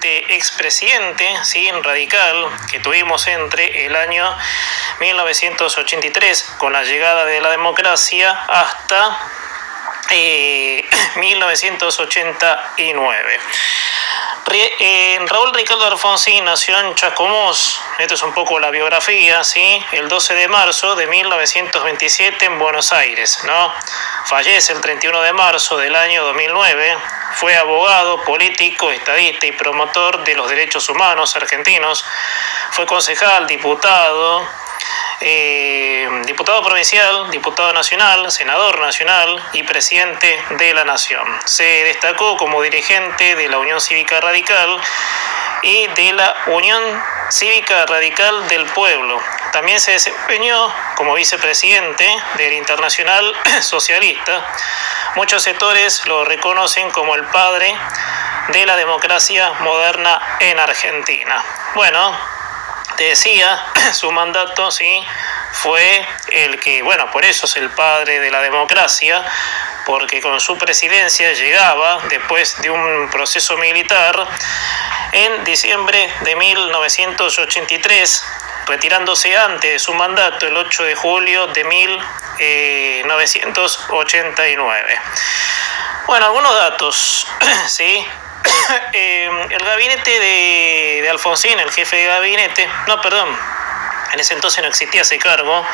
este expresidente, ¿sí?, radical que tuvimos entre el año 1983 con la llegada de la democracia hasta 1989. Raúl Ricardo Alfonsín nació en Chascomús, esto es un poco la biografía, ¿sí?, el 12 de marzo de 1927 en Buenos Aires, ¿no? Fallece el 31 de marzo del año 2009, fue abogado, político, estadista y promotor de los derechos humanos argentinos, fue concejal, diputado provincial, diputado nacional, senador nacional y presidente de la Nación. Se destacó como dirigente de la Unión Cívica Radical y de la Unión Cívica Radical del Pueblo. También se desempeñó como vicepresidente del Internacional Socialista. Muchos sectores lo reconocen como el padre de la democracia moderna en Argentina. Bueno, te decía, su mandato, sí, fue el que, bueno, por eso es el padre de la democracia, porque con su presidencia llegaba, después de un proceso militar, en diciembre de 1983, retirándose antes de su mandato el 8 de julio de 1989. Bueno, algunos datos, ¿sí? El gabinete de Alfonsín, el jefe de gabinete, en ese entonces no existía ese cargo,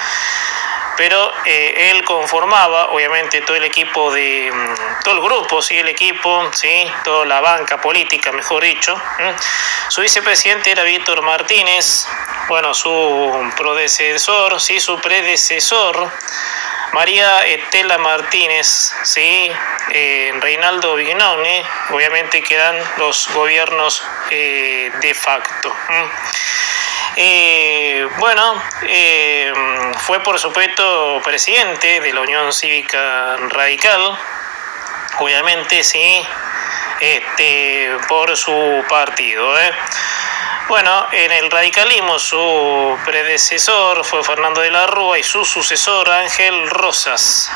pero él conformaba, obviamente, todo el equipo todo el grupo, ¿sí?, el equipo, ¿sí?, toda la banca política, mejor dicho. Su vicepresidente era Víctor Martínez, bueno, su predecesor, María Estela Martínez, ¿sí?, Reinaldo Vignone, obviamente que eran los gobiernos de facto. Fue por supuesto presidente de la Unión Cívica Radical, obviamente, sí, por su partido. Bueno, en el radicalismo su predecesor fue Fernando de la Rúa y su sucesor Ángel Rosas.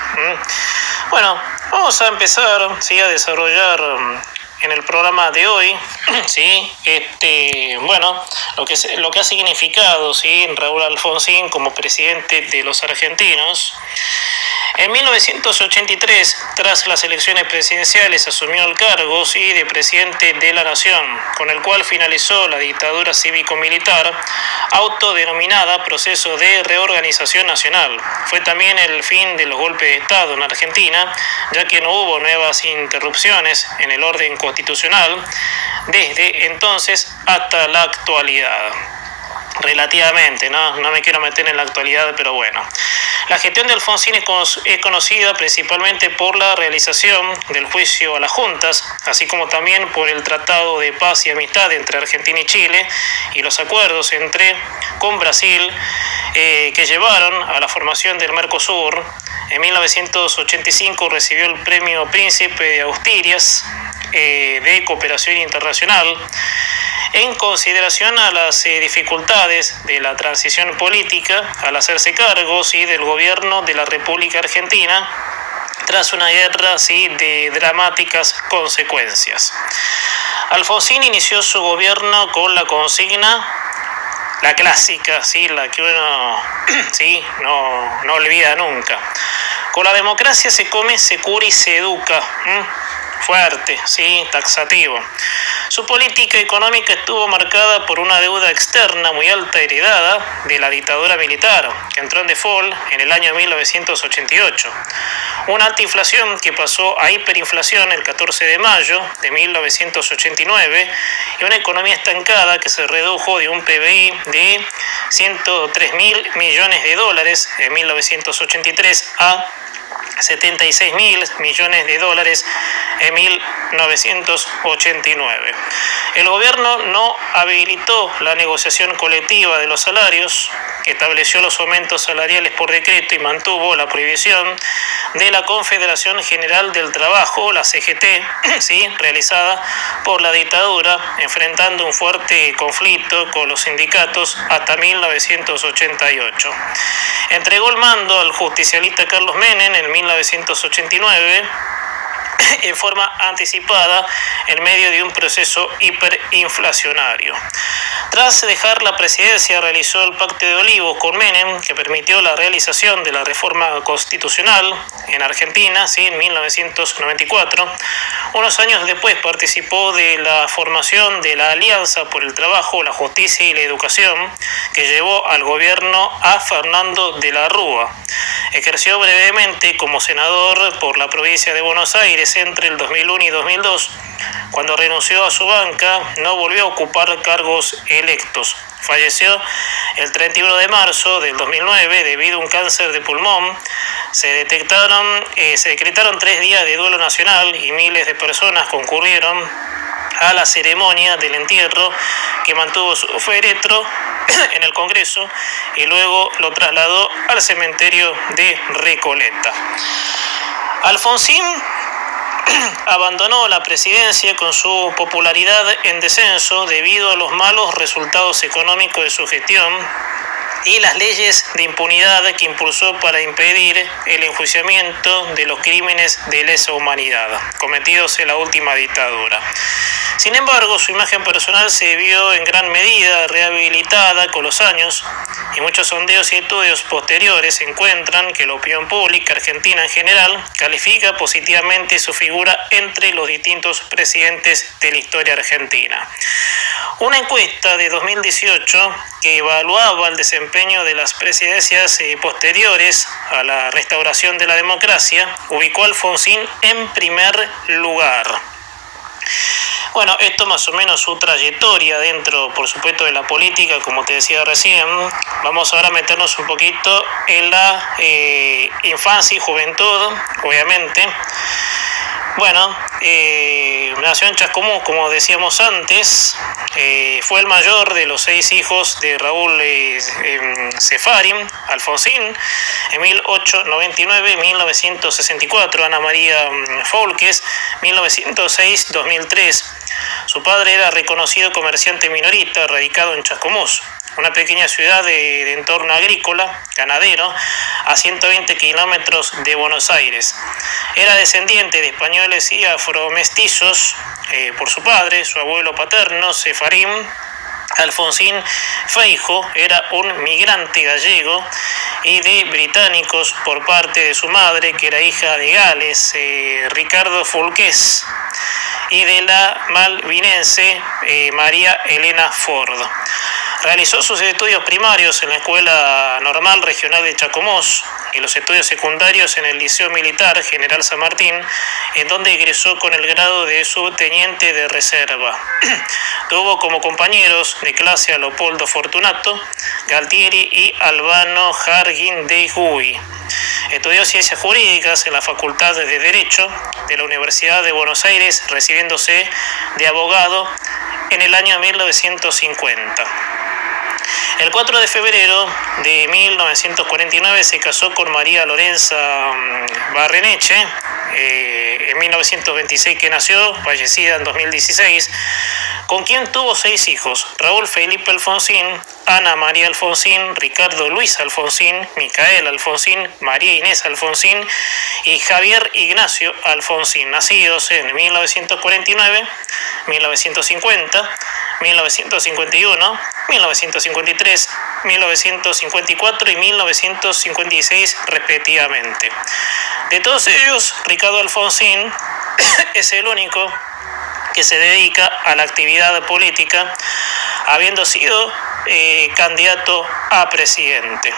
Bueno, vamos a empezar, ¿sí?, a desarrollar en el programa de hoy, ¿sí?, lo que ha significado, ¿sí?, Raúl Alfonsín como presidente de los argentinos. En 1983, tras las elecciones presidenciales, asumió el cargo, ¿sí?, de presidente de la Nación, con el cual finalizó la dictadura cívico-militar, autodenominada Proceso de Reorganización Nacional. Fue también el fin de los golpes de Estado en Argentina, ya que no hubo nuevas interrupciones en el orden constitucional desde entonces hasta la actualidad. Relativamente, no me quiero meter en la actualidad, pero bueno. La gestión de Alfonsín es conocida principalmente por la realización del juicio a las juntas, así como también por el Tratado de Paz y Amistad entre Argentina y Chile y los acuerdos con Brasil que llevaron a la formación del Mercosur. En 1985 recibió el Premio Príncipe de Asturias de Cooperación Internacional. En consideración a las dificultades de la transición política, al hacerse cargo, ¿sí?, del gobierno de la República Argentina, tras una guerra, ¿sí?, de dramáticas consecuencias. Alfonsín inició su gobierno con la consigna, la clásica, ¿sí?, la que uno, ¿sí?, no olvida nunca. Con la democracia se come, se cura y se educa. Fuerte, ¿sí?, taxativo. Su política económica estuvo marcada por una deuda externa muy alta heredada de la dictadura militar, que entró en default en el año 1988. Una alta inflación que pasó a hiperinflación el 14 de mayo de 1989 y una economía estancada que se redujo de un PBI de 103.000 millones de dólares en 1983 a 76.000 millones de dólares en 1989. El gobierno no habilitó la negociación colectiva de los salarios, estableció los aumentos salariales por decreto y mantuvo la prohibición de la Confederación General del Trabajo, la CGT, ¿sí?, realizada por la dictadura, enfrentando un fuerte conflicto con los sindicatos hasta 1988. Entregó el mando al justicialista Carlos Menem en 1989, en forma anticipada en medio de un proceso hiperinflacionario. Tras dejar la presidencia, realizó el Pacto de Olivos con Menem, que permitió la realización de la reforma constitucional en Argentina, ¿sí?, en 1994. Unos años después participó de la formación de la Alianza por el Trabajo, la Justicia y la Educación, que llevó al gobierno a Fernando de la Rúa. Ejerció brevemente como senador por la provincia de Buenos Aires entre el 2001 y 2002. Cuando renunció a su banca, no volvió a ocupar cargos electos. Falleció el 31 de marzo del 2009 debido a un cáncer de pulmón. Se decretaron 3 días de duelo nacional y miles de personas concurrieron a la ceremonia del entierro que mantuvo su féretro en el Congreso y luego lo trasladó al cementerio de Recoleta. Alfonsín abandonó la presidencia con su popularidad en descenso debido a los malos resultados económicos de su gestión y las leyes de impunidad que impulsó para impedir el enjuiciamiento de los crímenes de lesa humanidad cometidos en la última dictadura. Sin embargo, su imagen personal se vio en gran medida rehabilitada con los años y muchos sondeos y estudios posteriores encuentran que la opinión pública argentina en general califica positivamente su figura entre los distintos presidentes de la historia argentina. Una encuesta de 2018 que evaluaba el desempeño de las presidencias posteriores a la restauración de la democracia ubicó a Alfonsín en primer lugar. Bueno, esto más o menos su trayectoria dentro, por supuesto, de la política, como te decía recién. Vamos ahora a meternos un poquito en la infancia y juventud, obviamente. Bueno, nació en Chascomús, como decíamos antes. Fue el mayor de los 6 hijos de Raúl Cefarín Alfonsín en 1899-1964, Ana María Foulques, 1906-2003. Su padre era reconocido comerciante minorista radicado en Chascomús, una pequeña ciudad de entorno agrícola, ganadero, a 120 kilómetros de Buenos Aires. Era descendiente de españoles y afromestizos por su padre. Su abuelo paterno, Cefarín Alfonsín Feijo, era un migrante gallego, y de británicos por parte de su madre, que era hija de Gales, Ricardo Foulques, y de la malvinense María Elena Ford. Realizó sus estudios primarios en la Escuela Normal Regional de Chascomús y los estudios secundarios en el Liceo Militar General San Martín, en donde egresó con el grado de subteniente de reserva. Tuvo como compañeros de clase a Leopoldo Fortunato, Galtieri y Albano Jargindejui. Estudió Ciencias Jurídicas en la Facultad de Derecho de la Universidad de Buenos Aires, recibiéndose de abogado en el año 1950. El 4 de febrero de 1949 se casó con María Lorenza Barreneche, en 1926 que nació, fallecida en 2016, con quien tuvo 6 hijos: Raúl Felipe Alfonsín, Ana María Alfonsín, Ricardo Luis Alfonsín, Micael Alfonsín, María Inés Alfonsín y Javier Ignacio Alfonsín, nacidos en 1949, 1950, 1951, 1953, 1954 y 1956 respectivamente. De todos ellos, Ricardo Alfonsín es el único que se dedica a la actividad política, habiendo sido candidato a presidente.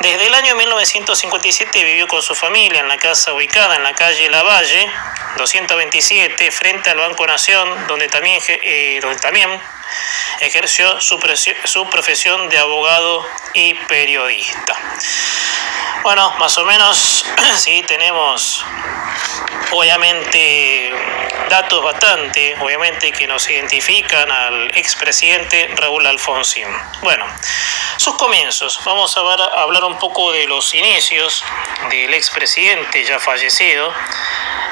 Desde el año 1957 vivió con su familia en la casa ubicada en la calle Lavalle 227, frente al Banco Nación, donde también ejerció su profesión de abogado y periodista. Bueno, más o menos sí tenemos obviamente datos bastante, obviamente, que nos identifican al expresidente Raúl Alfonsín. Bueno, sus comienzos. Vamos a hablar un poco de los inicios del expresidente ya fallecido.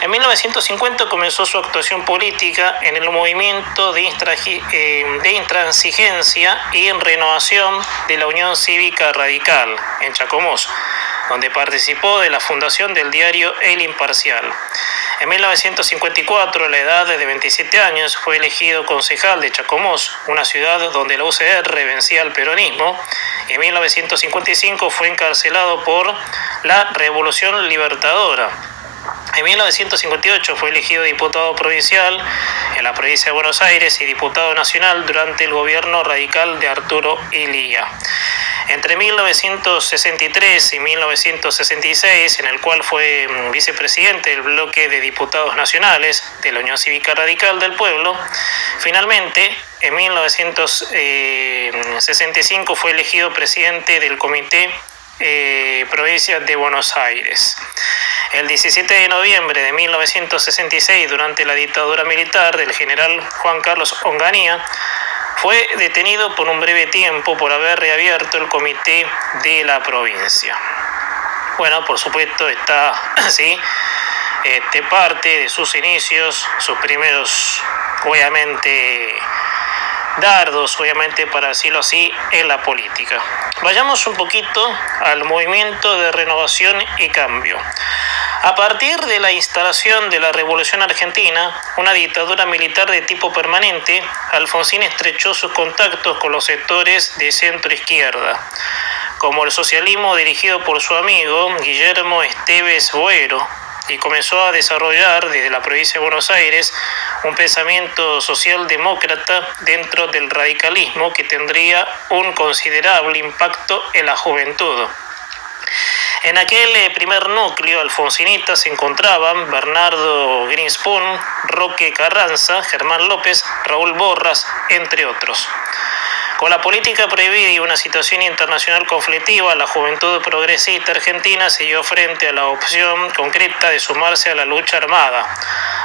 En 1950 comenzó su actuación política en el movimiento de intransigencia y renovación de la Unión Cívica Radical en Chascomús, donde participó de la fundación del diario El Imparcial. En 1954, a la edad de 27 años, fue elegido concejal de Chacomús, una ciudad donde la UCR vencía al peronismo. Y en 1955 fue encarcelado por la Revolución Libertadora. En 1958 fue elegido diputado provincial en la provincia de Buenos Aires y diputado nacional durante el gobierno radical de Arturo Illia. Entre 1963 y 1966, en el cual fue vicepresidente del bloque de diputados nacionales de la Unión Cívica Radical del Pueblo, finalmente en 1965 fue elegido presidente del Comité Provincia de Buenos Aires. El 17 de noviembre de 1966, durante la dictadura militar del general Juan Carlos Onganía, fue detenido por un breve tiempo por haber reabierto el comité de la provincia. Bueno, por supuesto está ¿sí? Parte de sus inicios, sus primeros, obviamente, dardos, obviamente, para decirlo así, en la política. Vayamos un poquito al movimiento de renovación y cambio. A partir de la instalación de la Revolución Argentina, una dictadura militar de tipo permanente, Alfonsín estrechó sus contactos con los sectores de centro-izquierda, como el socialismo dirigido por su amigo Guillermo Esteves Boero, y comenzó a desarrollar desde la provincia de Buenos Aires un pensamiento socialdemócrata dentro del radicalismo que tendría un considerable impacto en la juventud. En aquel primer núcleo alfonsinista se encontraban Bernardo Greenspoon, Roque Carranza, Germán López, Raúl Borras, entre otros. Con la política prohibida y una situación internacional conflictiva, la juventud progresista argentina siguió frente a la opción concreta de sumarse a la lucha armada.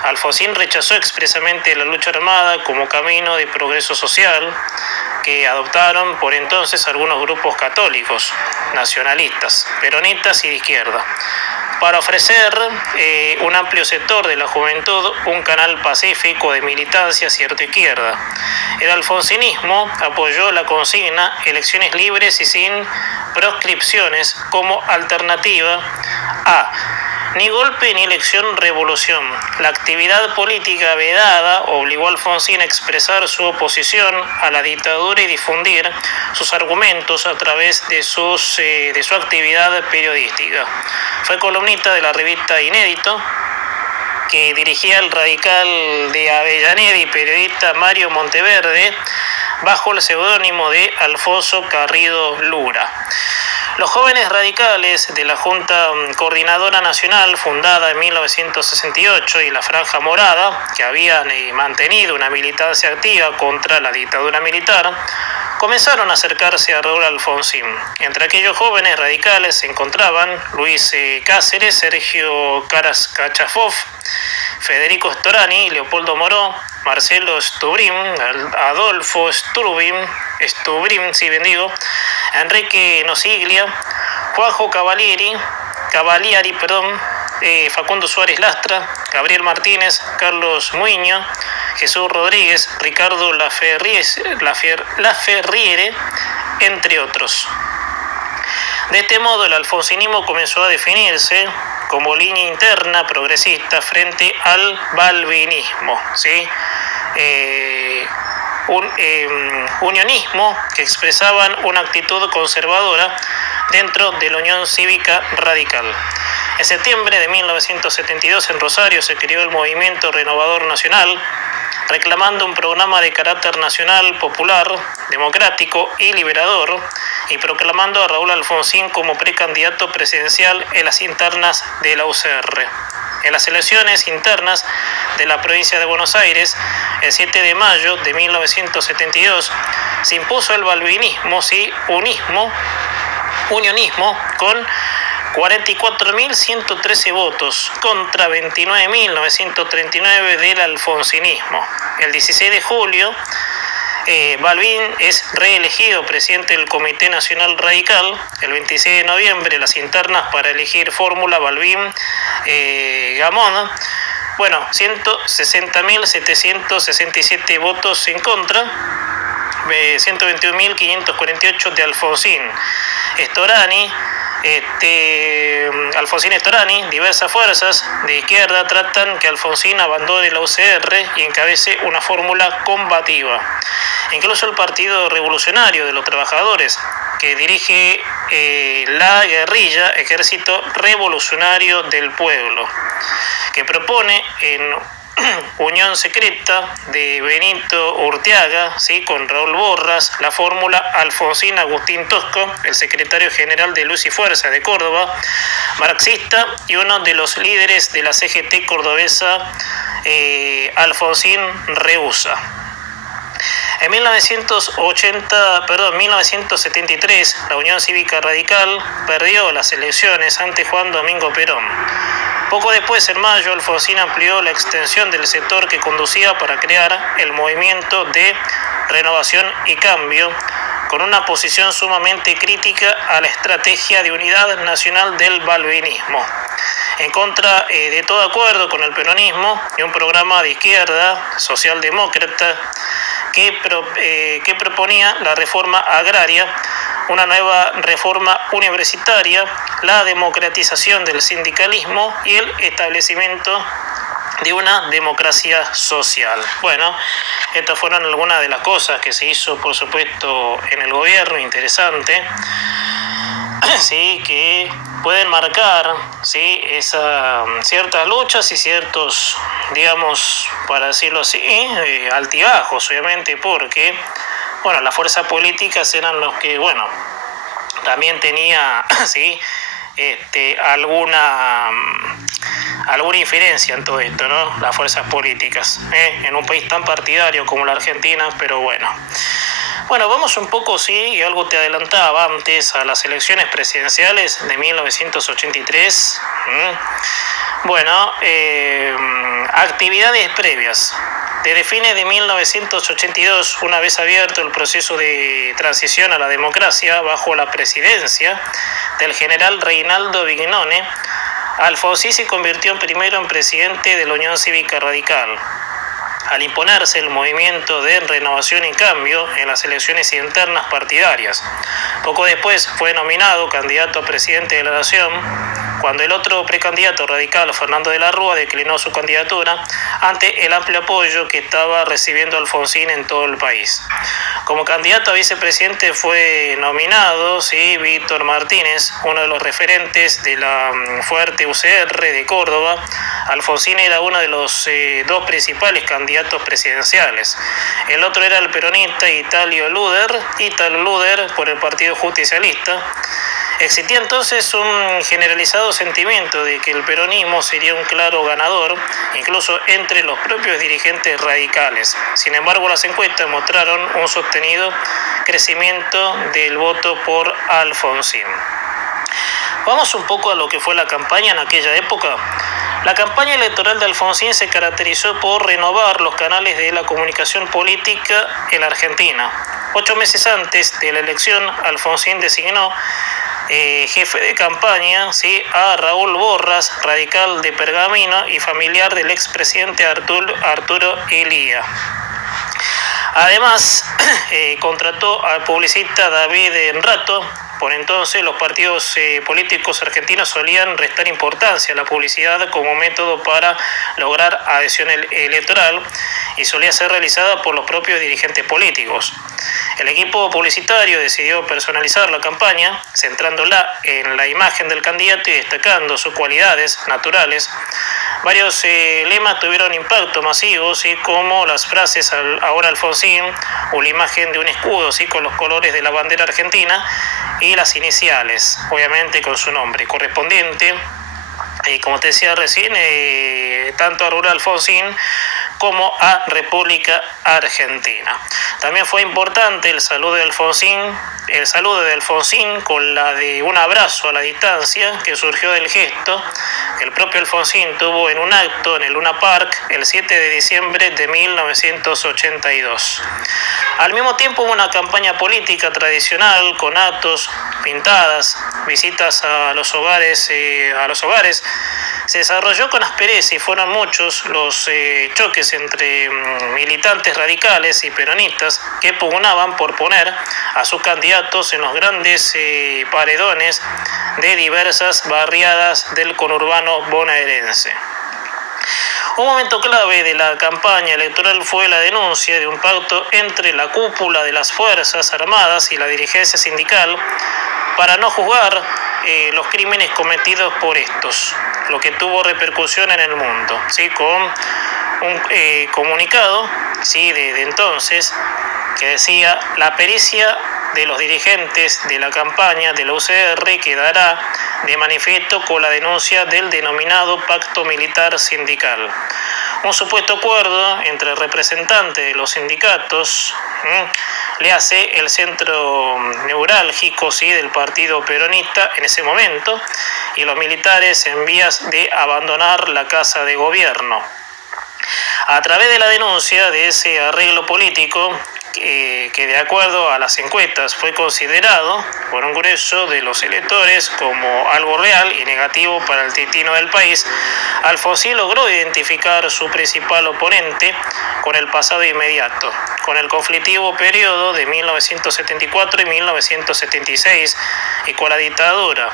Alfonsín rechazó expresamente la lucha armada como camino de progreso social que adoptaron por entonces algunos grupos católicos, nacionalistas, peronistas y de izquierda, para ofrecer un amplio sector de la juventud un canal pacífico de militancia cierto-izquierda. El alfonsinismo apoyó la consigna elecciones libres y sin proscripciones como alternativa a ni golpe ni elección revolución. La actividad política vedada obligó a Alfonsín a expresar su oposición a la dictadura y difundir sus argumentos a través de su actividad periodística. Fue columnista de la revista Inédito, que dirigía el radical de Avellaneda y periodista Mario Monteverde, bajo el seudónimo de Alfonso Carrido Lura. Los jóvenes radicales de la Junta Coordinadora Nacional, fundada en 1968, y la Franja Morada, que habían mantenido una militancia activa contra la dictadura militar, comenzaron a acercarse a Raúl Alfonsín. Entre aquellos jóvenes radicales se encontraban Luis Cáceres, Sergio Cachafov, Federico Storani, Leopoldo Moró, Marcelo Stubrín, Adolfo Stubrín, Enrique Nosiglia, Juanjo Cavalieri, Facundo Suárez Lastra, Gabriel Martínez, Carlos Muiño, Jesús Rodríguez, Ricardo Laferriere, entre otros. De este modo, el alfonsinismo comenzó a definirse como línea interna progresista frente al balvinismo, ¿sí? Unionismo que expresaban una actitud conservadora dentro de la Unión Cívica Radical. En septiembre de 1972 en Rosario se creó el Movimiento Renovador Nacional, reclamando un programa de carácter nacional, popular, democrático y liberador, y proclamando a Raúl Alfonsín como precandidato presidencial en las internas de la UCR. En las elecciones internas de la provincia de Buenos Aires, el 7 de mayo de 1972, se impuso el balvinismo, sí, unionismo, con 44.113 votos contra 29.939 del alfonsinismo. El 16 de julio, Balbín es reelegido presidente del Comité Nacional Radical. El 26 de noviembre, las internas para elegir fórmula Balbín-Gamón. 160.767 votos en contra, 121.548 de Alfonsín. Storani Alfonsín Storani, diversas fuerzas de izquierda tratan que Alfonsín abandone la UCR y encabece una fórmula combativa. Incluso el Partido Revolucionario de los Trabajadores, que dirige la guerrilla Ejército Revolucionario del Pueblo, que propone en unión secreta de Benito Urteaga, ¿sí?, con Raúl Borras, la fórmula Alfonsín Agustín Tosco, el secretario general de Luz y Fuerza de Córdoba, marxista y uno de los líderes de la CGT cordobesa, Alfonsín Rehúsa. En 1973, la Unión Cívica Radical perdió las elecciones ante Juan Domingo Perón. Poco después, en mayo, Alfonsín amplió la extensión del sector que conducía para crear el movimiento de Renovación y Cambio, con una posición sumamente crítica a la estrategia de unidad nacional del balvinismo, en contra de todo acuerdo con el peronismo y un programa de izquierda socialdemócrata que proponía la reforma agraria, una nueva reforma universitaria, la democratización del sindicalismo y el establecimiento de una democracia social. Bueno, estas fueron algunas de las cosas que se hizo, por supuesto, en el gobierno, interesante, sí, que pueden marcar, sí, ciertas luchas y ciertos, digamos, para decirlo así, altibajos, obviamente, porque, bueno, las fuerzas políticas eran los que, bueno, también tenía, sí, alguna inferencia en todo esto, ¿no? Las fuerzas políticas, en un país tan partidario como la Argentina, pero bueno. Bueno, vamos un poco, sí, y algo te adelantaba antes, a las elecciones presidenciales de 1983. Bueno, actividades previas. Desde fines de 1982, una vez abierto el proceso de transición a la democracia bajo la presidencia del general Reinaldo Vignone, Alfonsín se convirtió primero en presidente de la Unión Cívica Radical. Al imponerse el movimiento de Renovación y Cambio en las elecciones internas partidarias. Poco después fue nominado candidato a presidente de la Nación, cuando el otro precandidato radical, Fernando de la Rúa, declinó su candidatura ante el amplio apoyo que estaba recibiendo Alfonsín en todo el país. Como candidato a vicepresidente fue nominado, sí, Víctor Martínez, uno de los referentes de la fuerte UCR de Córdoba. Alfonsín era uno de los dos principales candidatos presidenciales. El otro era el peronista Italo Luder por el Partido Justicialista. Existía entonces un generalizado sentimiento de que el peronismo sería un claro ganador, incluso entre los propios dirigentes radicales. Sin embargo, las encuestas mostraron un sostenido crecimiento del voto por Alfonsín. Vamos un poco a lo que fue la campaña en aquella época. La campaña electoral de Alfonsín se caracterizó por renovar los canales de la comunicación política en la Argentina. 8 meses antes de la elección, Alfonsín designó jefe de campaña, ¿sí?, a Raúl Borras, radical de Pergamino y familiar del expresidente Arturo Illia. Además, contrató al publicista David Rato. Por entonces, los partidos políticos argentinos solían restar importancia a la publicidad como método para lograr adhesión electoral y solía ser realizada por los propios dirigentes políticos. El equipo publicitario decidió personalizar la campaña, centrándola en la imagen del candidato y destacando sus cualidades naturales. Varios lemas tuvieron impacto masivo, ¿sí?, como las frases "ahora Alfonsín" o la imagen de un escudo, ¿sí?, con los colores de la bandera argentina y las iniciales, obviamente con su nombre correspondiente. Y como te decía recién, tanto a Raúl Alfonsín como a República Argentina. También fue importante el saludo de Alfonsín con la de un abrazo a la distancia que surgió del gesto que el propio Alfonsín tuvo en un acto en el Luna Park el 7 de diciembre de 1982. Al mismo tiempo hubo una campaña política tradicional con actos, pintadas, visitas a los hogares, se desarrolló con aspereza y fueron muchos los choques entre militantes radicales y peronistas que pugnaban por poner a sus candidatos en los grandes paredones de diversas barriadas del conurbano bonaerense. Un momento clave de la campaña electoral fue la denuncia de un pacto entre la cúpula de las Fuerzas Armadas y la dirigencia sindical para no juzgar los crímenes cometidos por estos, lo que tuvo repercusión en el mundo, ¿sí? Con un comunicado, ¿sí?, de entonces, que decía: la pericia de los dirigentes de la campaña de la UCR quedará de manifiesto con la denuncia del denominado pacto militar sindical. Un supuesto acuerdo entre representantes de los sindicatos, le hace el centro neurálgico, ¿sí?, del partido peronista en ese momento, y los militares en vías de abandonar la casa de gobierno. A través de la denuncia de ese arreglo político, que de acuerdo a las encuestas fue considerado por un grueso de los electores como algo real y negativo para el destino del país, Alfonsín logró identificar su principal oponente con el pasado inmediato, con el conflictivo periodo de 1974 y 1976 y con la dictadura.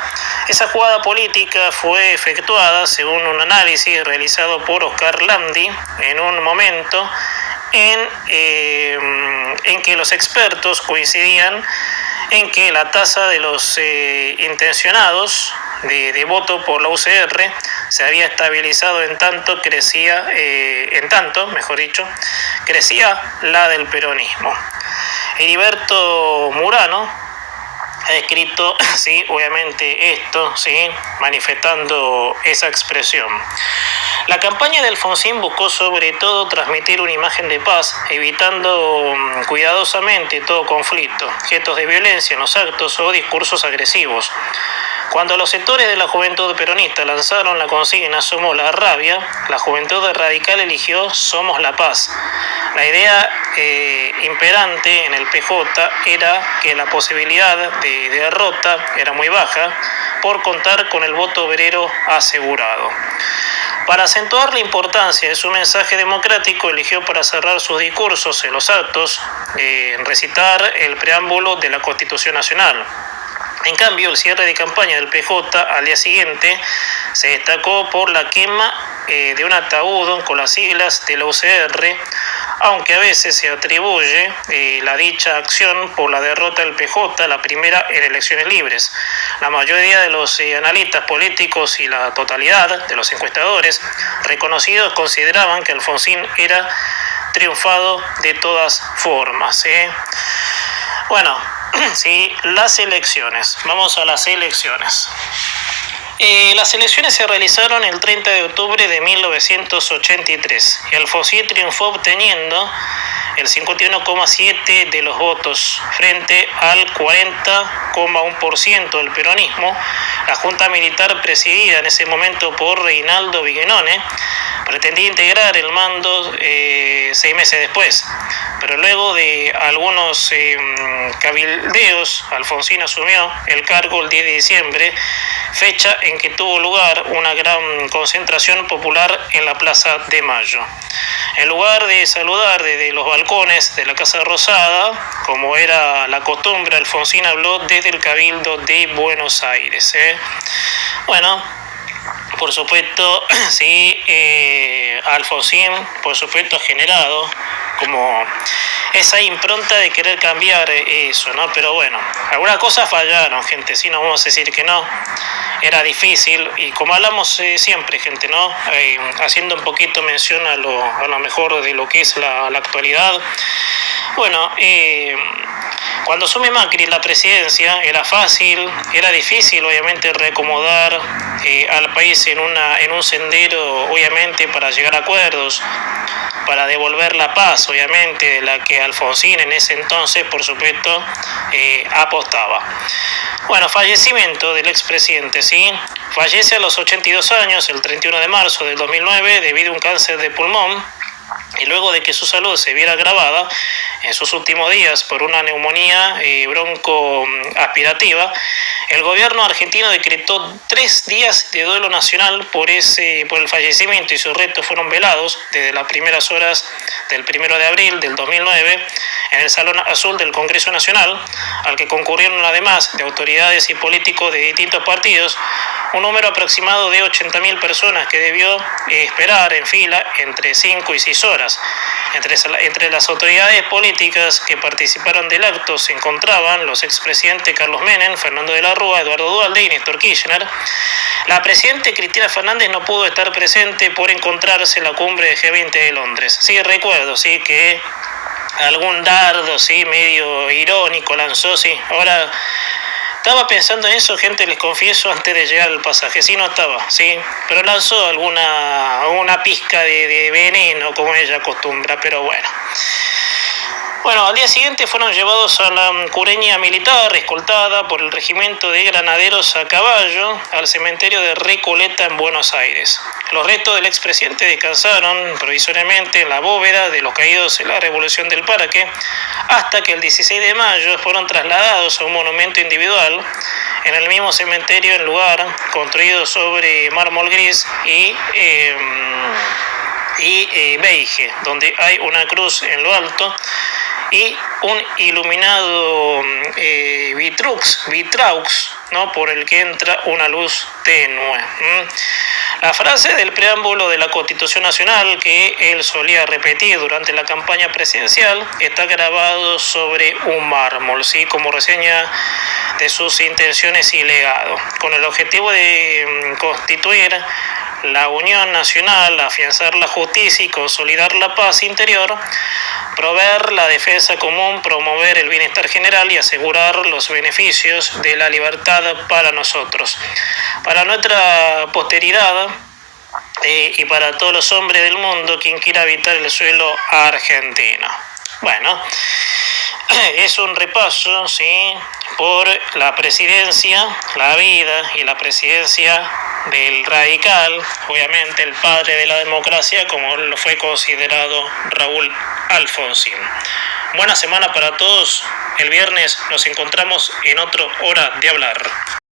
Esa jugada política fue efectuada según un análisis realizado por Oscar Landi en un momento en que los expertos coincidían en que la tasa de los intencionados de voto por la UCR se había estabilizado en tanto crecía la del peronismo. Heriberto Murano ha escrito, sí, obviamente esto, sí, manifestando esa expresión. La campaña de Alfonsín buscó sobre todo transmitir una imagen de paz, evitando cuidadosamente todo conflicto, gestos de violencia en los actos o discursos agresivos. Cuando los sectores de la juventud peronista lanzaron la consigna "Somos la rabia", la juventud radical eligió "Somos la paz". La idea imperante en el PJ era que la posibilidad de derrota era muy baja por contar con el voto obrero asegurado. Para acentuar la importancia de su mensaje democrático, eligió para cerrar sus discursos en los actos recitar el preámbulo de la Constitución Nacional. En cambio, el cierre de campaña del PJ al día siguiente se destacó por la quema de un ataúd con las siglas de la UCR, aunque a veces se atribuye la dicha acción por la derrota del PJ, la primera en elecciones libres. La mayoría de los analistas políticos y la totalidad de los encuestadores reconocidos consideraban que Alfonsín era triunfado de todas formas. Bueno, sí, las elecciones. Vamos a las elecciones. Las elecciones se realizaron el 30 de octubre de 1983 y Alfonsín triunfó obteniendo el 51,7% de los votos frente al 40,1% del peronismo. La Junta Militar, presidida en ese momento por Reinaldo Vigenone, pretendía integrar el mando 6 meses después, pero luego de algunos cabildeos, Alfonsín asumió el cargo el 10 de diciembre, fecha en que tuvo lugar una gran concentración popular en la Plaza de Mayo. En lugar de saludar desde los balcones de la Casa Rosada, como era la costumbre, Alfonsín habló desde el Cabildo de Buenos Aires. Bueno, por supuesto, sí, Alfonsín, por supuesto, ha generado como esa impronta de querer cambiar eso, ¿no? Pero bueno, algunas cosas fallaron, gente, sí, no vamos a decir que no. Era difícil y como hablamos siempre, gente, ¿no? Haciendo un poquito mención a lo mejor de lo que es la actualidad. Bueno, cuando asume Macri la presidencia era difícil obviamente reacomodar al país en un sendero obviamente para llegar a acuerdos, para devolver la paz obviamente de la que Alfonsín en ese entonces por supuesto apostaba. Bueno, fallecimiento del expresidente, ¿sí? Fallece a los 82 años el 31 de marzo del 2009 debido a un cáncer de pulmón y luego de que su salud se viera agravada en sus últimos días por una neumonía broncoaspirativa, El gobierno argentino decretó 3 días de duelo nacional por el fallecimiento, y sus restos fueron velados desde las primeras horas del 1 de abril del 2009 en el Salón Azul del Congreso Nacional, al que concurrieron además de autoridades y políticos de distintos partidos, un número aproximado de 80.000 personas que debió esperar en fila entre 5 y 6 horas. Entre las autoridades políticas que participaron del acto se encontraban los expresidentes Carlos Menem, Fernando de la Rúa, Eduardo Duhalde y Néstor Kirchner. La presidenta Cristina Fernández no pudo estar presente por encontrarse en la cumbre de G20 de Londres. Sí, recuerdo, sí, que algún dardo, sí, medio irónico lanzó, sí. Ahora, estaba pensando en eso, gente, les confieso, antes de llegar al pasaje. Sí, no estaba, sí, pero lanzó alguna pizca de veneno, como ella acostumbra, pero bueno. Bueno, al día siguiente fueron llevados a la cureña militar, escoltada por el regimiento de granaderos a caballo, al cementerio de Recoleta en Buenos Aires. Los restos del expresidente descansaron provisoriamente en la bóveda de los caídos en la Revolución del Parque, hasta que el 16 de mayo fueron trasladados a un monumento individual en el mismo cementerio, en lugar construido sobre mármol gris y beige, donde hay una cruz en lo alto y un iluminado vitraux, ¿no?, por el que entra una luz tenue. La frase del preámbulo de la Constitución Nacional que él solía repetir durante la campaña presidencial está grabado sobre un mármol, ¿sí?, como reseña de sus intenciones y legado, con el objetivo de constituir la unión nacional, afianzar la justicia y consolidar la paz interior, proveer la defensa común, promover el bienestar general y asegurar los beneficios de la libertad para nosotros, para nuestra posteridad y para todos los hombres del mundo quien quiera habitar el suelo argentino. Bueno, es un repaso, ¿sí?, por la presidencia, la vida y la presidencia del radical, obviamente el padre de la democracia, como lo fue considerado Raúl Alfonsín. Buena semana para todos. El viernes nos encontramos en otra hora de hablar.